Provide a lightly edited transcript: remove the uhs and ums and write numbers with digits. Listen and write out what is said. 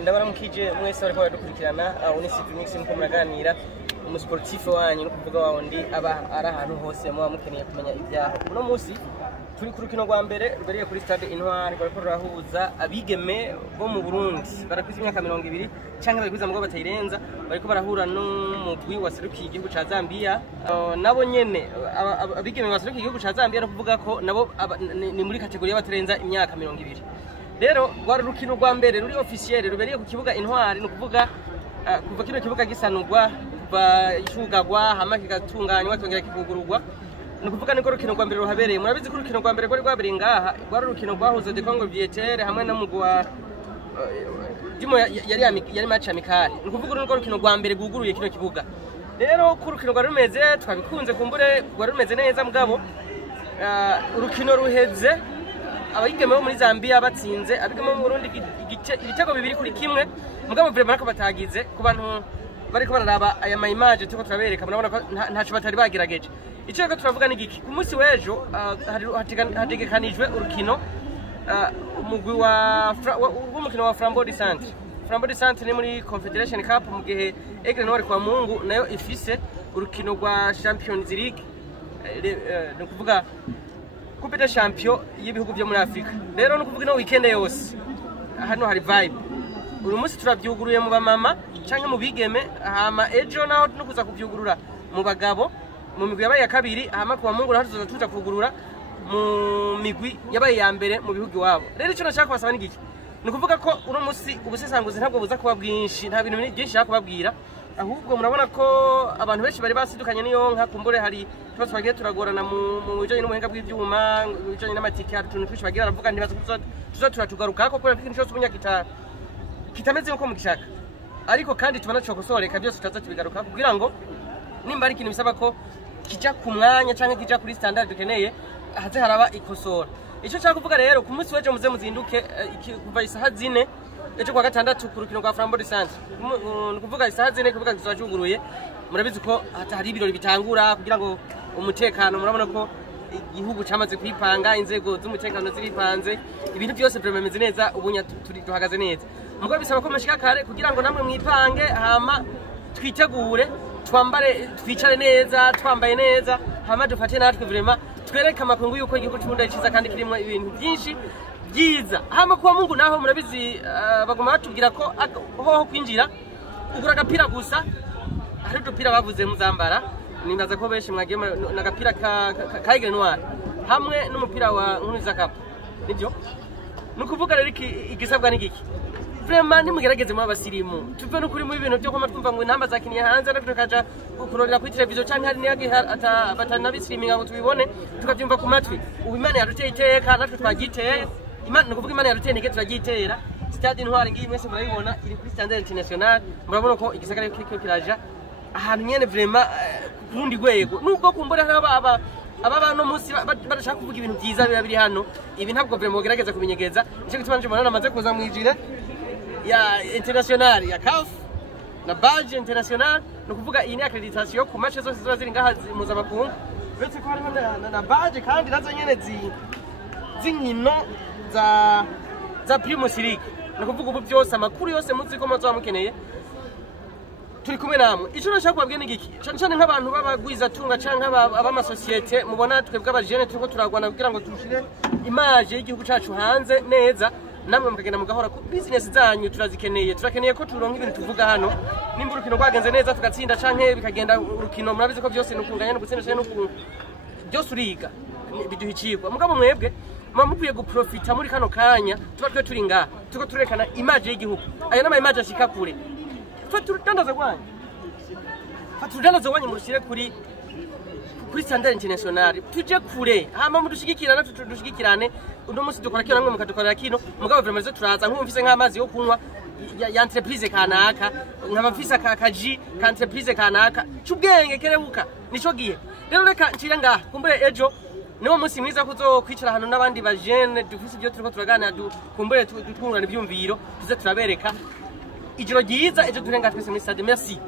ndabaramukije mwese bariko baradukurikirana unisivye mix nko muraganira umusportif wanyu no kuvuga wawundi aba ari ahantu hose muba mukeneye kumenya ibyaho. Uno munsi turi ku rukino rwa mbere rubereye kuri stade Intwari bariko rurahuza abigeme bo mu Burundi barakuze imyaka 20 canke barikuza mu batarenza bariko barahura n'umugwi waserukiye igihugu ca Zambia. Nabo nyene abigeme waserukiye igihugu ca Zambia no kuvuga ko nabo ni muri kategori y'abatarenza imyaka 20. Rero rwari rukino rwa mbere ruri officiel rubereye ku kibuga Intwari no kuvuga kuva kino kibuga gisanurwa bashugagwa hama kigatunganywa tongera kivugururwa no kuvuga niko rukino rwa mbere ruhabereye. Murabizi ko rukino rwa mbere rwari rwabereye ngaha rwari rukino rwahuza de Congo Vietere hamwe na mugwa dimo yari match amicale no kuvuga niko rukino rwa mbere guguruye kino kibuga. Rero ku rukino rwa rumeze twabikunze kumbure rwa rumeze neza mugabo urukino ruheze abigeme bo muri Zambia batsinze abigeme mu Burundi ibitego 2-1 mugabo vraiment ko batagize ku bantu bariko bararaba aya ma image tuko turabereka murabona ko ntaco batari bagerageje. Ico rero turavuga ni giki ku munsi wejo hategekanijwe urukino umugwi w'umukino wa Flambeau du Centre ni muri Confederation Cup mu gihe Aigle Noir kwa Mungu nayo ifise urukino rwa Champions League no kuvuga Coupe de Champion y'ibihugu byo muri Afrika. Rero no kuvuga no weekend yose hano hari vibe. Uyu munsi turabyuguruye mu bamama canke mu bigeme hama ejo naho no kuza kubyugurura mu bagabo mu migwi yabaye ya kabiri hama kuwa Mungu naho tuza kugurura mu migwi yabaye ya mbere mu bihugu wabo. Rero ico nashaka kubasaba n'igiki no kuvuga ko uno munsi ubusesanguzi ntabwo buza kuba bwinshi nta bintu byinshi yakubabwira ahubwo murabona ko abantu benshi bari basidukanye niyo nka kumbure hari tubazo bagiye turagorana mu bijanye n'umuhinga bw'ivyuma bijanye n'amatike atuntu twinshi bagiye baravuga ntibaza tuza turatugaruka ko kubera ikintu cyose ubunya kitameze nko mu gishaka ariko kandi tubana cokosoreka byose tutaza tubigaruka kugira ngo nimba ari ikintu bisaba ko kija ku mwanya canke kija kuri standard dukeneye haze haraba ikosora. Ico cyako kuvuga rero ku munsi weje muze muzinduke kuva isaha 4 ejo kwa gatandatu ku rukino rwa Flambeau du Centre kuvuga isaha 4 kuvuga tuzajuguruye. Murabizi ko hari ibirori bitangura kugira ngo umutekano murabona ko igihugu cyamaze kwipanga inzego z'umutekano ziripanze ibintu byose vraiment bimeze neza ubunya duhagaze neza mugabo bisaba ko mashika kare kugira ngo namwe mwipange hama twitegure twambare twicare neza twambaye neza hama dufate natwe vraiment twereka makungu yuko igihugu cy'Uburundi ciza kandi kirimo ibintu byinshi byiza. Hama kuwa Mungu naho murabizi bagoma batubwira ko hoho kwinjira ugura agapira gusa hari udupira bavuze muzambara nimbaza ko benshi mwagiye n'agapira ka Aigle Noir hamwe n'umupira wa Nkuniza Cup nibyo no kuvuga rero igisabwa n'igiki vraiment nimugerageze mu abasirimu tuve no kuri mu ibintu byo kwama twumva ngo intamba zakiniye hanze no tukaja kurorera kuri televiziyo canke hari niyagi batana bisiriminga ngo tubibone tukavyumva ku matwi. Ubu Imana yaruteye iteka natwe twagiteye Imana no kuvuga Imana yaruteye nige turagitera. Stade Intwari ngiyi mwese murabibona iri kuri standard international murabona ko igisagara kiriko kiraja ahantu nyene vraiment kurundi gwego nubwo kumbura aba no munsi barashaka kuvuga ibintu byiza biba biri hano ibi ntabwo vraiment bogerageza kubinyegeza. Nico gituma nje mbona namaze kuza mwijire ya international ya CAF na badge international no kuvuga iyi ni accreditation ku match zose ziba ziri ngaha muza makungu betse ko harimo na badge kandi nazo nyene zinkino za Primus League no kuvuga ubu byose amakuru yose muzi ko mazo bamukeneye turi kumwe namwe. Ico nashaka kubabwiye n'igiki cyane nk'abantu babagwiza tunga canke aba societe mubona twebwe abajene turiko turagwana kugira ngo tushire image y'igihugu cacu hanze neza namwe mukagenda mugahora ku business zanyu turakeneye ko turonka ibintu tuvuga hano nimba urukino rwagenze neza tugatsinda canke bikagenda urukino murabizi ko byose nukunganya no gutsinda no byose uriga biduhicirwa mugabo mwebwe mukwiye guprofita muri kano kanya tuba turi ngaha tuko turekana image y'igihugu aya nama image ashika kure turudandaza wanyu murushire kuri standard international tuje kure hama mudushigikirana tudushigikirane uno munsi dukora kino namwe mukadukorera kino mugabo vraiment turaza nk'umfise nk'amazi yo kunywa ya entreprise kanaka nk'abafisa kakaji ka entreprise kanaka cyubwenge kerebuka nico giye. Rero reka ncira ngaha kumbure ejo niwo munsi mwiza kuzokwicara hano n'abandi bajene dufise ibyo turiko turagana kumbure dutungurana ibyumviro tuze turabereka ijoro ryiza ejo turenga twese muri stade. Merci.